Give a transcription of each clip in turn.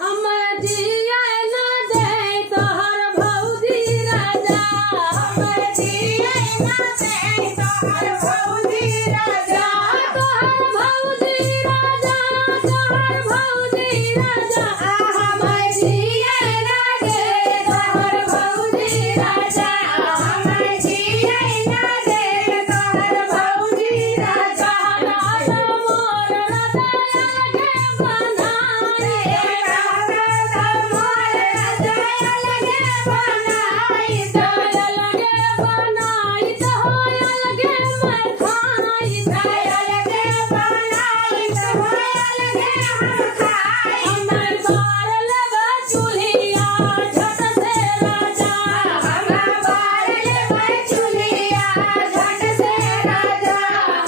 हम जिया ना दे तोहर भौजी राजा, हम जिया ना दे तोहर भौजी राजा, तोहर भौजी राजा, तोहर भौजी राजा, हम जिया ना दे तोहर भौजी राजा, हम जिया ना दे तोहर भौजी राजा, राजा मोर राजा लगे बनाए, राजा मोर राजा लगे बनाई, दया लगे बनाई तो होया लगे मैं खाई, दया लगे बनाई तो होया लगे हम खाई, हमर बार लेबा चूल्हिया झट से राजा, हमर बार लेबा चूल्हिया झट से राजा,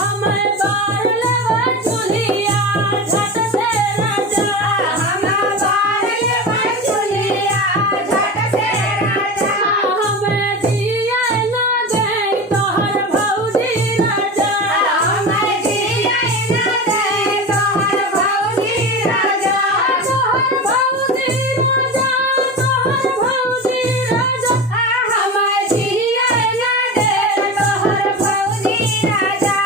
हमर बार लेबा चूल्हिया झट से राजा, हमर बार लेबा चूल्हिया झट से राजा, हम जिया ना दे तोहर भौजी राजा, हम जिया ना दे तोहर भौजी राजा, तोहर भौजी राजा, तोहर भौजी राजा, हम जिया ना दे तोहर भौजी राजा,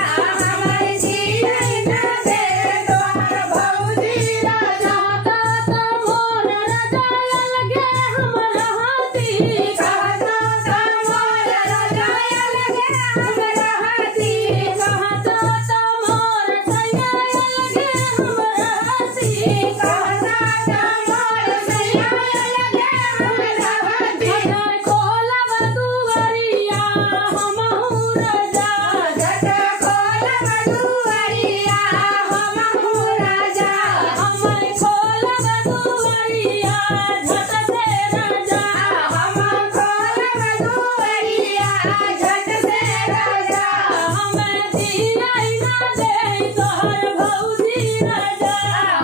हम जिया ना दे तोहर भौजी राजा, कहता मोर राजा लगे हमरा हाथी, कहता मोर राजा लगे हमरा हाथी, कहता मोर सैया लगे हमरा हाथी, कहता मोर सैया लगे हमरा हाथी, झट खोलब दुआरिया हमहू राजा, झट खोलब दुआरिया हमहू राजा, हम खोलब दुआरिया झट से राजा, हम खोलब दुआरिया झट से राजा, हम जिया ना दे तोहर भौजी राजा,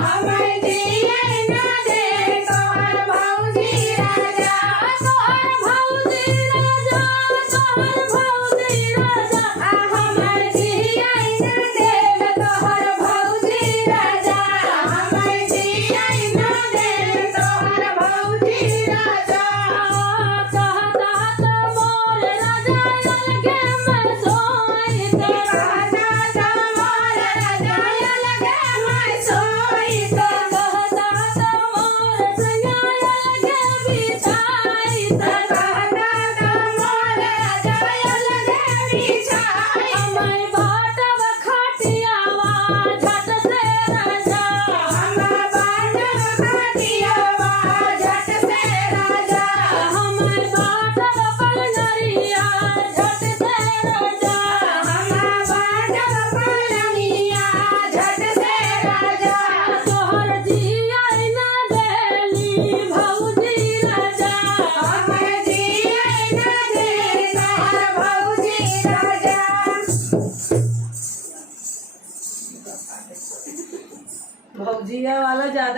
हम जिया ना दे तोहर भौजी राजा, तोहर भौजी राजा, तोहर भौजी राजा, हम जिया ना दे तोहर भौजी राजा, हम जिया ना दे तोहर भौजी राजा, कहता मोर राजा लगे मैं सोई, कहता मोर राजा लगे मैं सोई, कहता मोर सैया लगे बिछाई, कहता मोर राजा लगे बिछाई, हम बाटब खटियावा झट से राजा, हम बाटब खटियावा झट से राजा, हम बाटब पलंगरिया झट से राजा, हम बाटब पलंगिया झट से राजा, तोहर जिया ना देली भौजी राजा, हम जिया ना दे तोहर भौजी राजा, भौजिया वाला ज्यादा